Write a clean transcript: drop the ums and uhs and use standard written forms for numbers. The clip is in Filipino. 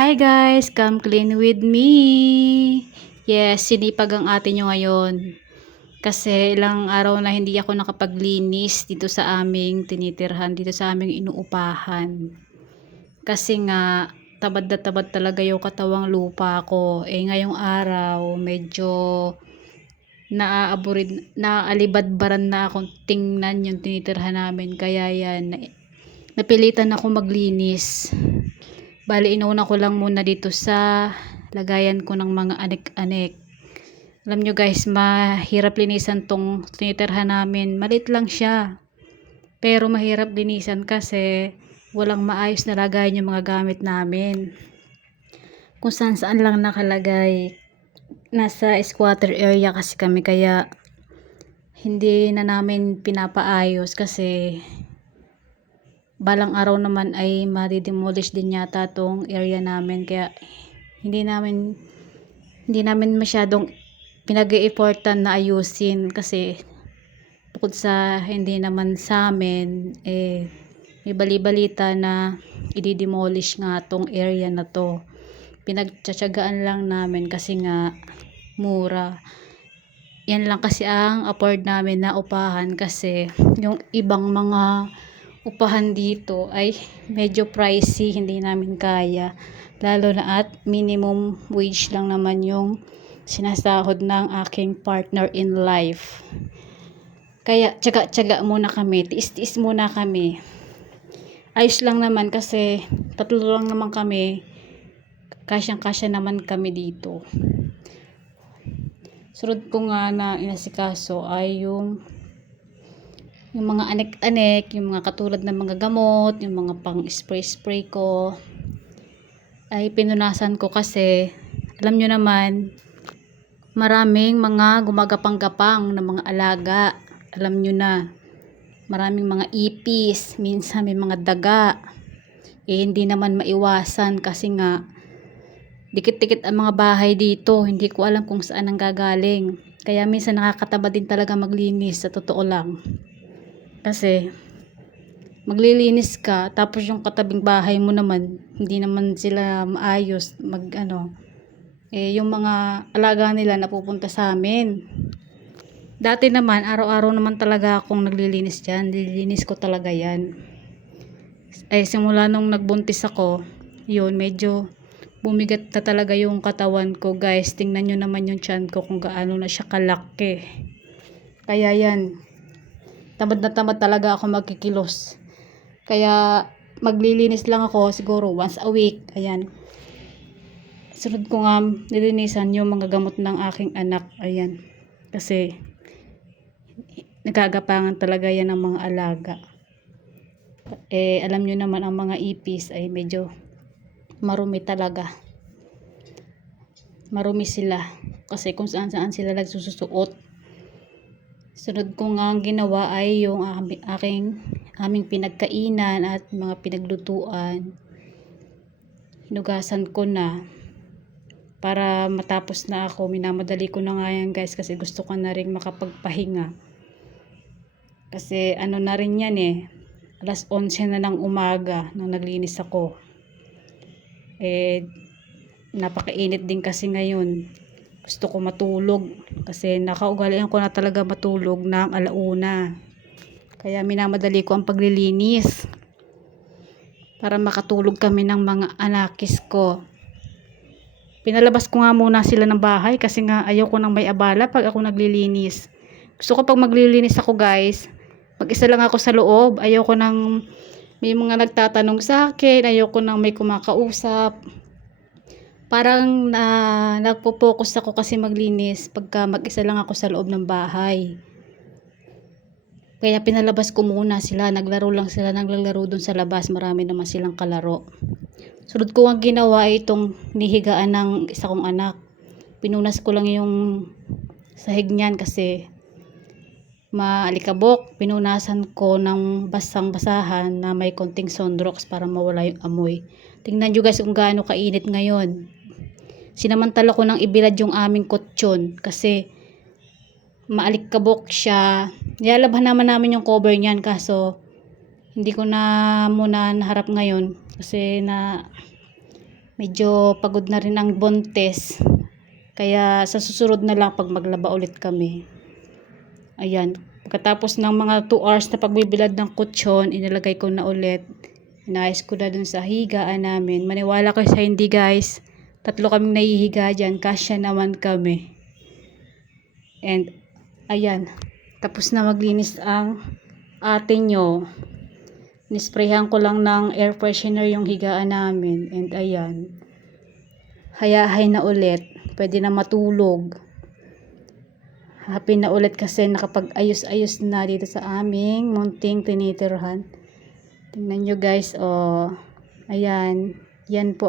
Hi guys, come clean with me. Yes, sinipag ang ate nyo ngayon. Kasi ilang araw na hindi ako nakapaglinis dito sa aming tinitirhan, dito sa aming inuupahan. Kasi nga, tabad na tabad talaga yung katawang lupa ko. Ngayong araw, medyo naaalibadbaran na akong tingnan yung tinitirhan namin. Kaya yan, napilitan ako maglinis. Bali, inuuna ko lang muna dito sa lagayan ko ng mga anik-anik. Alam nyo guys, mahirap linisan tong tinitirhan namin. Malit lang siya. Pero mahirap linisan kasi walang maayos na lagayan yung mga gamit namin. Kung saan saan lang nakalagay. Nasa squatter area kasi kami, kaya hindi na namin pinapaayos kasi balang araw naman ay ma-demolish din yata tong area namin, kaya hindi namin masyadong pinag-i-effortan na ayusin kasi bukod sa hindi naman sa amin, may bali-balita na i-demolish nga tong area na to. Pinagtsatsagaan lang namin kasi nga mura. Yan lang kasi ang afford namin na upahan kasi yung ibang mga upahan dito ay medyo pricey, hindi namin kaya, lalo na at minimum wage lang naman yung sinasahod ng aking partner in life. Kaya tsaga-tsaga muna kami, tiis-tiis muna kami. Ayos lang naman kasi tatlo lang naman kami, kasyang-kasya naman kami dito. Sunod ko nga na inasikaso ay yung mga anek-anek, yung mga katulad ng mga gamot, yung mga pang spray ko ay pinunasan ko kasi alam nyo naman, maraming mga gumagapang-gapang na mga alaga. Alam nyo na, maraming mga ipis, minsan may mga daga. Hindi naman maiwasan kasi nga dikit-dikit ang mga bahay dito, hindi ko alam kung saan ang gagaling. Kaya minsan nakakataba din talaga maglinis, sa totoo lang. Kasi maglilinis ka tapos yung katabing bahay mo naman hindi naman sila maayos yung mga alaga nila napupunta sa amin. Dati naman araw-araw naman talaga akong naglilinis diyan, nililinis ko talaga yan. Simula nung nagbuntis ako, yun medyo bumigat na talaga yung katawan ko guys. Tingnan nyo naman yung tiyan ko kung gaano na siya kalaki. Kaya yan, tamad na tamad talaga ako magkikilos. Kaya maglilinis lang ako siguro once a week. Ayan. Sunod ko nga nilinisan yung mga gamot ng aking anak. Ayan. Kasi nagagapangan talaga yan ng mga alaga. Alam nyo naman ang mga ipis ay medyo marumi talaga. Marumi sila. Kasi kung saan saan sila nagsusuot. Sunod ko nga ang ginawa ay yung aming pinagkainan at mga pinaglutuan. Hinugasan ko na para matapos na ako. Minamadali ko na nga yan guys kasi gusto ko na rin makapagpahinga. Kasi na rin yan 11:00 na ng umaga nang naglinis ako. Napakainit din kasi ngayon. Gusto ko matulog kasi nakaugalian ko na talaga matulog ng 1:00. Kaya minamadali ko ang paglilinis para makatulog kami ng mga anakis ko. Pinalabas ko nga muna sila ng bahay kasi nga ayaw ko nang may abala pag ako naglilinis. Gusto ko pag maglilinis ako guys, mag-isa lang ako sa loob. Ayaw ko nang may mga nagtatanong sa akin, ayaw ko nang may kumakausap. Parang nagpo-focus ako kasi maglinis pagka mag-isa lang ako sa loob ng bahay. Kaya pinalabas ko muna sila, naglalaro dun sa labas, marami naman silang kalaro. Sunod ko ang ginawa ay itong nihigaan ng isa kong anak. Pinunas ko lang yung sahig niyan kasi maalikabok. Pinunasan ko ng basang-basahan na may konting Sunrox para mawala yung amoy. Tingnan nyo guys kung gaano kainit ngayon. Sinamantala ko nang ibilad yung aming kutsyon kasi maalikabok siya. Nilalabhan naman namin yung cover niyan kaso hindi ko na muna naharap ngayon kasi Medyo pagod na rin ang buntes. Kaya sa susunod na lang pag maglaba ulit kami. Ayan. Pagkatapos ng mga 2 hours na pagbibilad ng kutsyon, inilagay ko na ulit. Inayos ko na dun sa higaan namin. Maniwala kayo sa hindi guys. 3 kaming nahihiga dyan. Kasya naman kami. And ayan. Tapos na maglinis ang ate nyo. Nisprayhan ko lang ng air freshener yung higaan namin. And ayan. Hayahay na ulit. Pwede na matulog. Happy na ulit kasi nakapag-ayos-ayos na dito sa aming munting tinitirhan. Tingnan nyo guys. Oh. Ayan. Yan po.